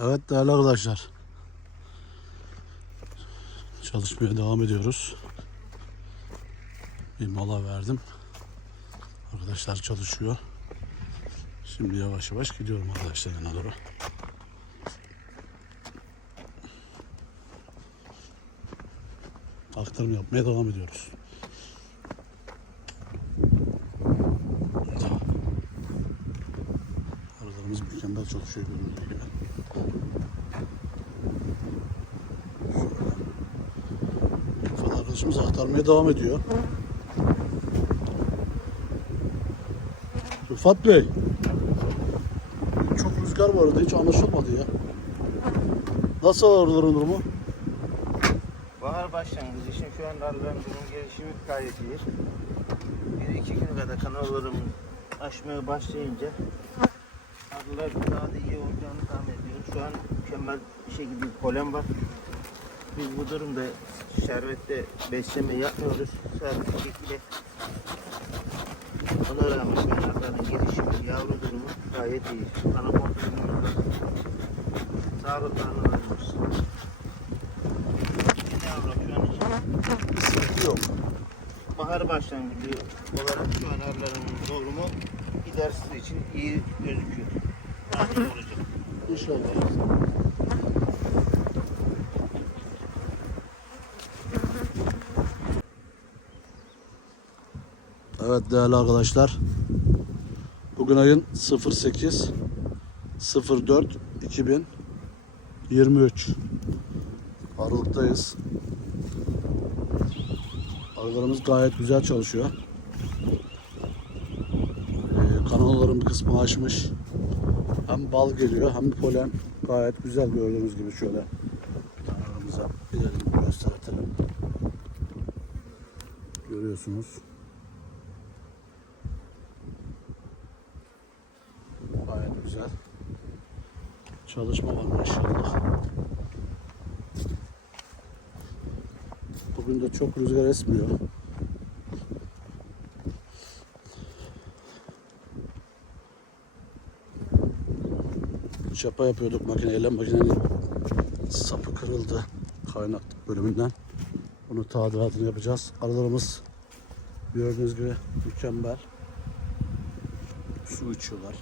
Evet değerli arkadaşlar. Çalışmaya devam ediyoruz. Bir mola verdim. Arkadaşlar çalışıyor. Şimdi yavaş yavaş gidiyorum arkadaşlar yanına doğru. Aktarım yapmaya devam ediyoruz. Aralarımız mükemmel çalışıyor görüldüğü gibi. Şöyle. Arkadaşımız aktarmaya devam ediyor. Rıfat Bey. Çok rüzgar var orada hiç anlaşılmadı ya. Nasıl oraların durumu? Bahar başlangıcı için şu an arıların durum gelişimi gayet iyi. Bir iki gün kadar kanallarımı aşmaya başlayınca arılar daha da iyi olacağını tahmin ediyorum. Şu an mükemmel bir şekilde polen var. Biz bu durumda şerbette besleme yapmıyoruz. Sadece şekilde ona rağmen şu an arıların gelişimi, yavru durumu gayet iyi. Ana kontrolümüz var. Sağlıklı analarımız. Yavrum şu an için Sıkıntı yok. bahar başlangıcı olarak şu an arıların durumu ilerisi için iyi gözüküyor. İnşallah. Evet değerli arkadaşlar. Bugün ayın 08 04 2023 Aralıktayız. Arılarımız gayet güzel çalışıyor. Ee, kanalların bir kısmı açmış. Hem bal geliyor hem polen gayet güzel gördüğünüz gibi şöyle kanalımıza gidelim gösterelim. Görüyorsunuz. Gayet güzel. Çalışma var maşallah. Bugün de çok rüzgar esmiyor. Çapa yapıyorduk makineyle. Makinenin sapı kırıldı kaynaklık bölümünden. Bunu tadilatını yapacağız. Aralarımız gördüğünüz gibi mükemmel. Su içiyorlar.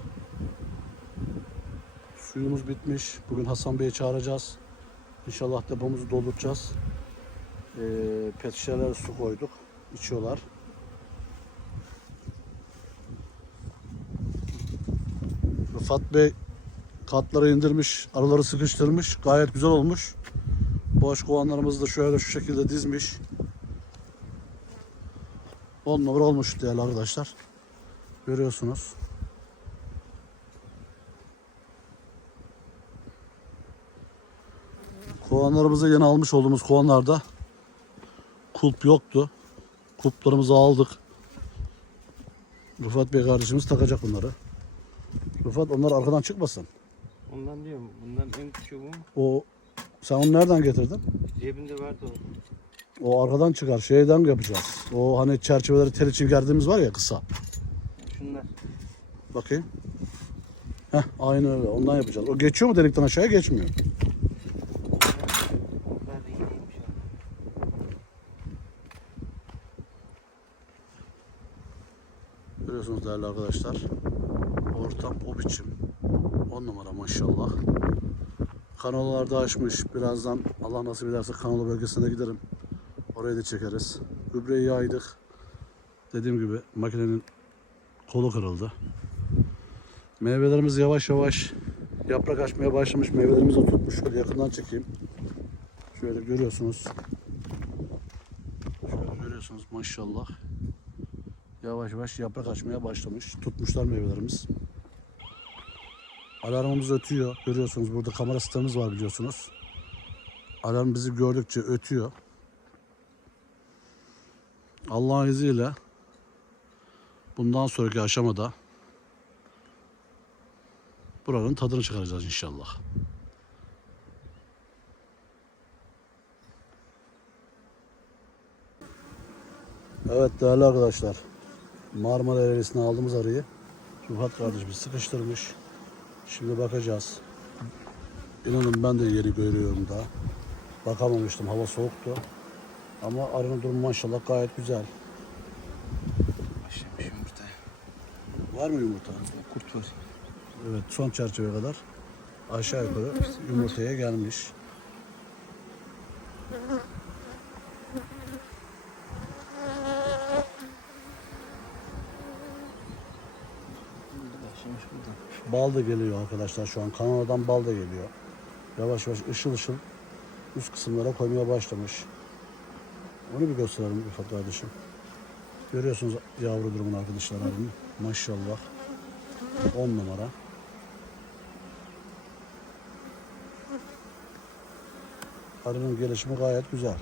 Suyumuz bitmiş. Bugün Hasan Bey'i çağıracağız. İnşallah depomuzu dolduracağız. Ee, pet şişelere su koyduk. İçiyorlar. Rıfat Bey katları indirmiş, araları sıkıştırmış. Gayet güzel olmuş. Boş kovanlarımızı da şöyle şu şekilde dizmiş. 10 numara olmuş değerli arkadaşlar. Görüyorsunuz. Kovanlarımızı yeni almış olduğumuz kovanlarda kulp yoktu. Kulplarımızı aldık. Rıfat Bey kardeşimiz takacak bunları. Rıfat onlar arkadan çıkmasın. Ondan diyorum. Bundan en küçüğü bu? O sen onu nereden getirdin? Cebimde vardı o. O arkadan çıkar. Şeyden yapacağız. O hani çerçeveleri tel için gerdiğimiz var ya kısa. Şunlar. Bakayım. Heh, aynı öyle. Ondan yapacağız. O geçiyor mu delikten aşağıya? Geçmiyor. Görüyorsunuz değerli arkadaşlar. Ortam o biçim. 10 numara maşallah. Kanallarda açmış. Birazdan Allah nasip ederse kanalı bölgesine giderim. Orayı da çekeriz. Gübreyi yaydık. Dediğim gibi makinenin kolu kırıldı. Meyvelerimiz yavaş yavaş yaprak açmaya başlamış. Meyvelerimiz de tutmuş. Şöyle yakından çekeyim. Şöyle görüyorsunuz. Şöyle görüyorsunuz maşallah. Yavaş yavaş yaprak açmaya başlamış. Tutmuşlar meyvelerimiz. Alarmımız ötüyor. Görüyorsunuz burada kamera sistemimiz var biliyorsunuz. Alarm bizi gördükçe ötüyor. Allah'ın izniyle bundan sonraki aşamada buranın tadını çıkaracağız inşallah. Evet değerli arkadaşlar. Marmara Ereğlisi'ne aldığımız arıyı Rıfat kardeşimiz sıkıştırmış. Şimdi bakacağız. İnanın ben de yeni görüyorum daha. Bakamamıştım hava soğuktu. Ama arının durumu maşallah gayet güzel. Başlamış yumurtaya. Var mı yumurta? Kurt var. Evet son çerçeve kadar aşağı yukarı yumurtaya gelmiş. Başlamış burada. Bal da geliyor arkadaşlar şu an. Kanadadan bal da geliyor. Yavaş yavaş ışıl ışıl üst kısımlara koymaya başlamış. Onu bir gösterelim Rıfat kardeşim. Görüyorsunuz yavru durumunu arkadaşlar arının. Maşallah. 10 numara. Arının gelişimi gayet güzel.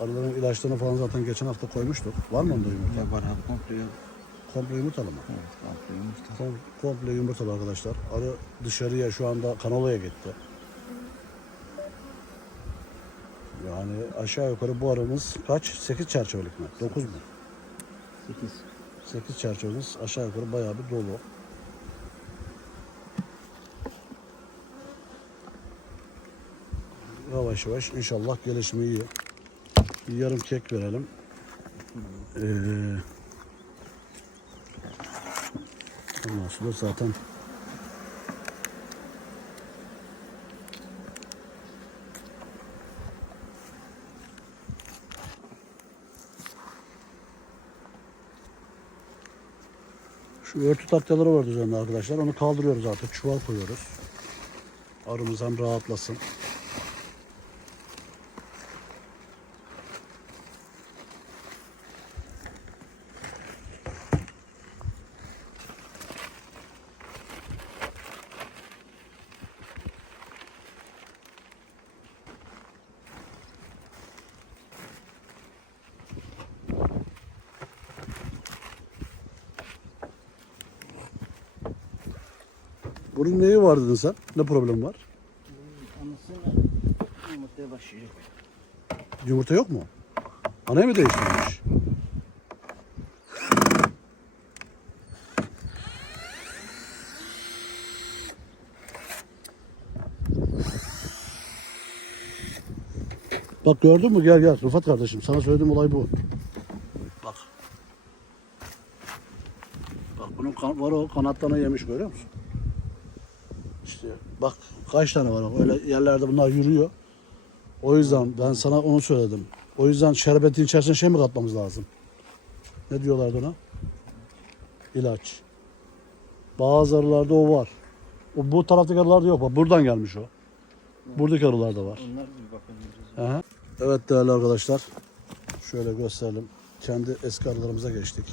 Arıların ilaçlarını falan zaten geçen hafta koymuştuk. Var mı onda yumurta? Var komple. Komple yumurtalı mı? Evet komple yumurta. Kom- komple yumurtalı arkadaşlar. Arı dışarıya şu anda kanalaya gitti. Yani aşağı yukarı bu arımız kaç? 8 çerçevelik mi? 9 mu? 8. 8 çerçevemiz aşağı yukarı bayağı bir dolu. Yavaş yavaş inşallah gelişimi iyi. Bir yarım kek verelim. Ee, ondan sonra zaten Şu örtü takyaları var üzerinde arkadaşlar. Onu kaldırıyoruz artık. Çuval koyuyoruz. Arımız hem rahatlasın. Bunun neyi var dedin sen? Ne problem var? Yumurtaya başlayacak. Yumurta yok mu? Anayı mı değiştirmiş? Bak gördün mü? Gel gel Rıfat kardeşim. Sana söylediğim olay bu. Bak. Bak bunun kan- var o kanatlarını yemiş görüyor musun? Bak kaç tane var öyle yerlerde bunlar yürüyor. O yüzden ben sana onu söyledim. O yüzden şerbetin içerisine şey mi katmamız lazım? Ne diyorlardı ona? İlaç. Bazı arılarda o var. O bu taraftaki arılarda yok. Bak buradan gelmiş o. Buradaki arılarda var. Onlar bir bakabiliriz. Aha. Evet değerli arkadaşlar. Şöyle gösterelim. Kendi eski arılarımıza geçtik.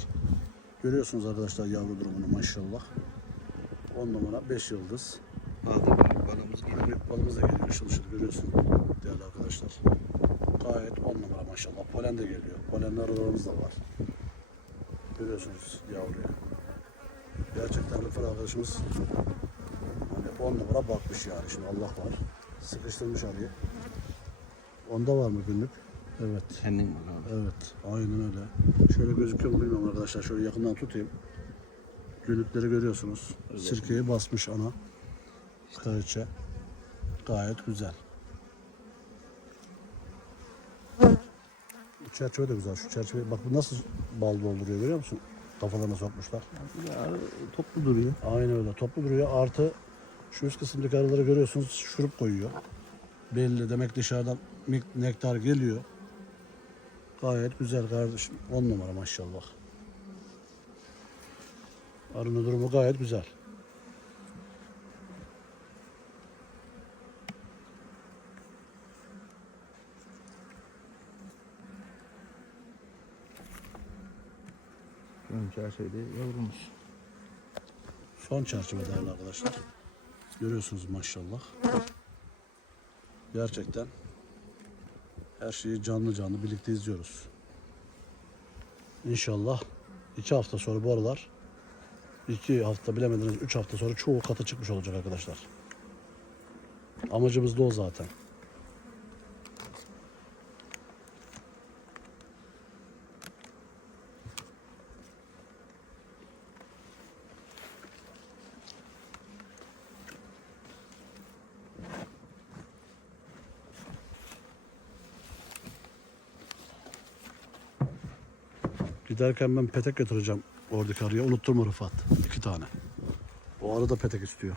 Görüyorsunuz arkadaşlar yavru durumunu maşallah. 10 numara 5 yıldız. Balda büyük balımız geliyor. Büyük balımız da geliyor ışıl ışıl görüyorsun değerli arkadaşlar. Gayet 10 numara maşallah. Polen de geliyor. Polenli arılarımız da var. Görüyorsunuz yavruya. Gerçekten Rıfat arkadaşımız hani 10 numara bakmış yani. Şimdi Allah var. Sıkıştırmış arıyı. Onda var mı günlük? Evet. Kendin var abi. Evet, aynen öyle. Şöyle gözüküyor mu bilmiyorum arkadaşlar. Şöyle yakından tutayım. Günlükleri görüyorsunuz. Sirkeyi basmış ana. Kraliçe. Gayet güzel. Bu çerçeve de güzel. Şu çerçeve bak bu nasıl bal dolduruyor görüyor musun? Kafalarına sokmuşlar. Ya, toplu duruyor. Aynen öyle. Toplu duruyor. Artı şu üst kısımdaki arıları görüyorsunuz. Şurup koyuyor. Belli. Demek dışarıdan nektar geliyor. Gayet güzel kardeşim. 10 numara maşallah. Arının durumu gayet güzel. Ön çerçevede yavrumuz. Son çerçeve değerli arkadaşlar. Görüyorsunuz maşallah. Gerçekten her şeyi canlı canlı birlikte izliyoruz. İnşallah iki hafta sonra bu aralar iki hafta bilemediniz üç hafta sonra çoğu kata çıkmış olacak arkadaşlar. Amacımız da o zaten. Giderken ben petek götüreceğim oradaki arıya. Unutturma Rıfat. İki tane. O arı da petek istiyor.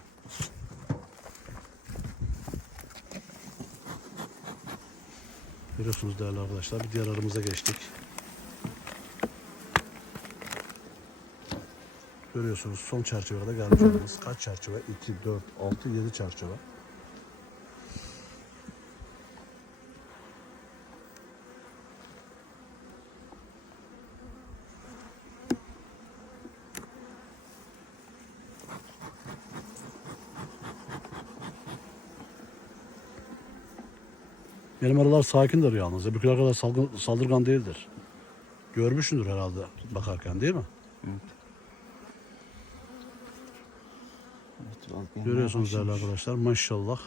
Görüyorsunuz değerli arkadaşlar. Bir diğer arımıza geçtik. Görüyorsunuz son çerçevede gelmiş. Kaç çerçeve? 2, 4, 6, 7 çerçeve. Benim arılar sakindir yalnız. Öbürküler kadar salgın, saldırgan değildir. Görmüşsündür herhalde bakarken değil mi? Evet, bal Görüyorsunuz değerli arkadaşlar. Maşallah.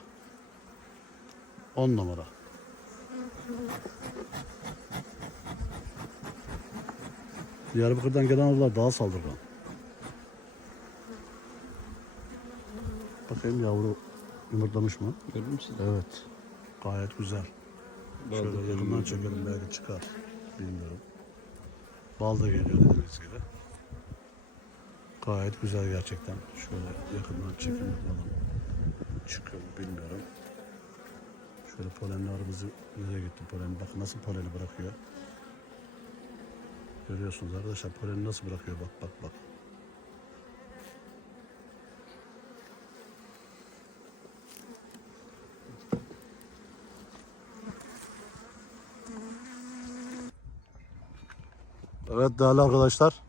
10 numara. Diyarbakır'dan gelen arılar daha saldırgan. Bakayım yavru yumurtlamış mı? Siz? Evet. Gayet güzel. Şöyle da yakından çekelim belki çıkar. Bilmiyorum. Bal da geliyor dediğiniz gibi. Gayet güzel gerçekten. Şöyle yakından çekim yapalım. Çıkıyor mu bilmiyorum. Şöyle polenli arımızı nereye gitti polen? Bakın nasıl poleni bırakıyor. Görüyorsunuz arkadaşlar poleni nasıl bırakıyor bak bak bak. Evet değerli arkadaşlar.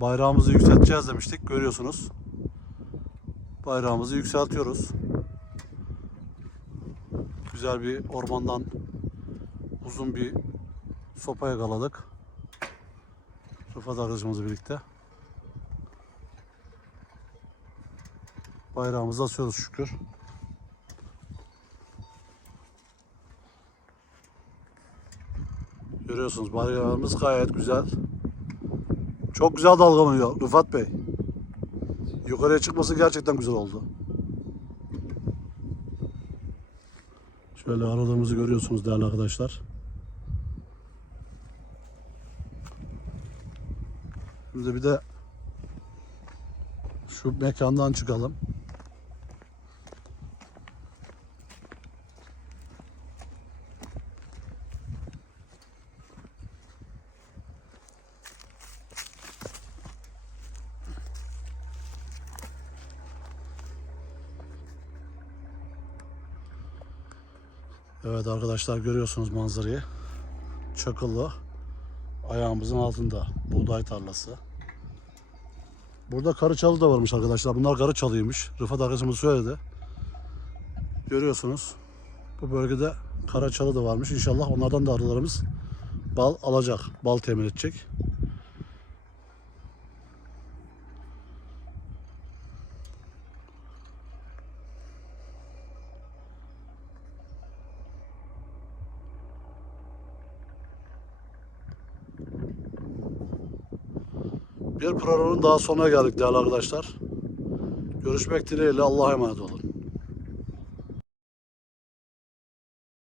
Bayrağımızı yükselteceğiz demiştik. Görüyorsunuz. Bayrağımızı yükseltiyoruz. Güzel bir ormandan uzun bir sopa yakaladık. Rıfat arkadaşımızla birlikte. Bayrağımızı asıyoruz şükür. Görüyorsunuz bayrağımız gayet güzel. Çok güzel dalgalanıyor Rıfat Bey. Yukarıya çıkması gerçekten güzel oldu. Şöyle aralarımızı görüyorsunuz değerli arkadaşlar. Şimdi bir de şu mekandan çıkalım. Evet arkadaşlar görüyorsunuz manzarayı. Çakıllı. Ayağımızın altında. Buğday tarlası. Burada karı çalı da varmış arkadaşlar. Bunlar karı çalıymış. Rıfat arkadaşımız söyledi. Görüyorsunuz. Bu bölgede kara çalı da varmış. İnşallah onlardan da arılarımız bal alacak. Bal temin edecek. Programın daha sonuna geldik değerli arkadaşlar. Görüşmek dileğiyle Allah'a emanet olun.